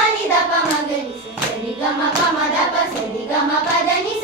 Sani da pa ma ga ni sa, sani ga ma pa ma da pa, sani ga ma pa da ni